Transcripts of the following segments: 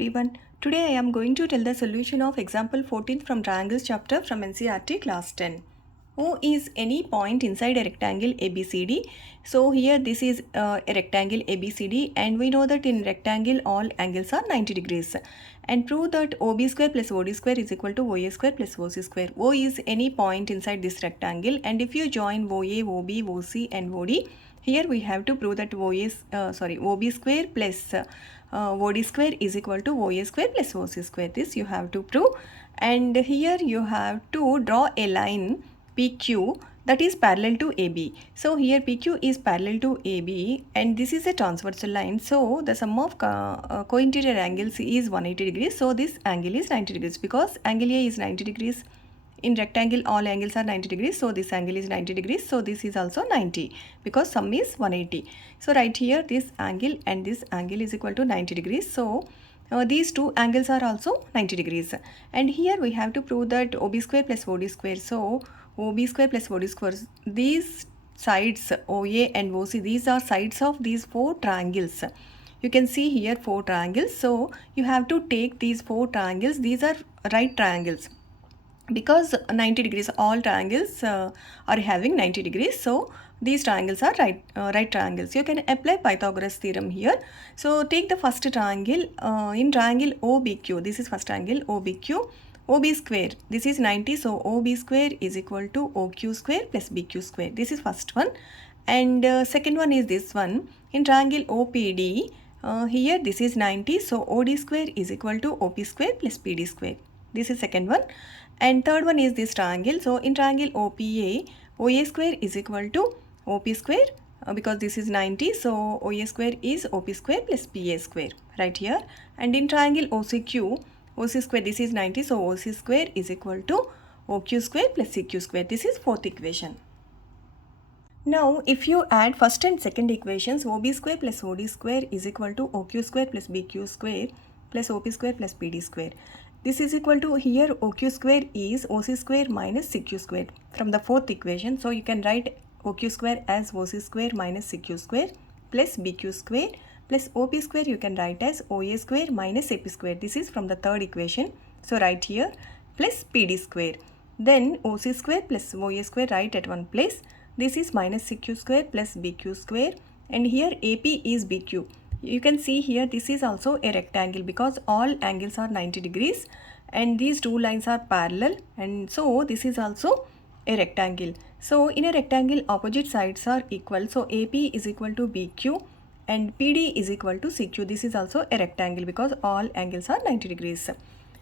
everyone. Today I am going to tell the solution of example 14 from triangles chapter from NCERT class 10. O is any point inside a rectangle ABCD. So here this is a rectangle ABCD, and we know that in rectangle all angles are 90 degrees. And prove that OB square plus OD square is equal to OA square plus OC square. O is any point inside this rectangle, and if you join OA, OB, OC and OD, here we have to prove that OB square plus OD square is equal to OA square plus OC square. This you have to prove, and here you have to draw a line PQ that is parallel to AB. So here PQ is parallel to AB, and this is a transversal line. So the sum of co-interior angles is 180 degrees. So this angle is 90 degrees because angle A is 90 degrees. In rectangle all angles are 90 degrees, so this angle is 90 degrees, so this is also 90 because sum is 180. So right here this angle and this angle is equal to 90 degrees. So these two angles are also 90 degrees, and here we have to prove that OB square plus OD square. So OB square plus OD square, these sides OA and OC, these are sides of these four triangles. You can see here four triangles, so you have to take these four triangles. These are right triangles because 90 degrees, all triangles are having 90 degrees, so these triangles are right triangles. You can apply Pythagoras theorem here. So take the first triangle. In triangle OBQ, this is first triangle OBQ, OB square, this is 90, so OB square is equal to OQ square plus BQ square. This is first one, and second one is this one. In triangle OPD, here this is 90, so OD square is equal to OP square plus PD square. This is second one. And third one is this triangle. So in triangle OPA, OA square is equal to OP square because this is 90, so OA square is OP square plus PA square right here. And in triangle OCQ, OC square, this is 90, so OC square is equal to OQ square plus CQ square. This is fourth equation. Now if you add first and second equations, OB square plus OD square is equal to OQ square plus BQ square plus OP square plus PD square. This is equal to, here OQ square is OC square minus CQ square from the fourth equation. So you can write OQ square as OC square minus CQ square plus BQ square plus OP square you can write as OA square minus AP square. This is from the third equation. So write here plus PD square. Then OC square plus OA square write at one place. This is minus CQ square plus BQ square, and here AP is BQ. You can see here this is also a rectangle because all angles are 90 degrees and these two lines are parallel, and so this is also a rectangle. So in a rectangle opposite sides are equal, so AP is equal to BQ and PD is equal to CQ. This is also a rectangle because all angles are 90 degrees.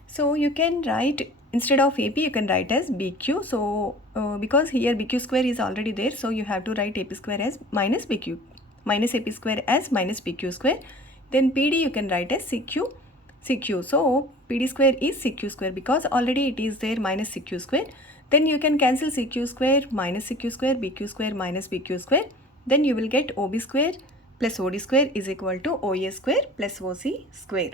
So you can write, instead of AP you can write as BQ. So because here BQ square is already there, so you have to write AP square as minus BQ, minus AP square as minus PQ square. Then PD you can write as CQ. So PD square is CQ square because already it is there minus CQ square. Then you can cancel CQ square minus CQ square, BQ square minus BQ square. Then you will get OB square plus OD square is equal to OA square plus OC square.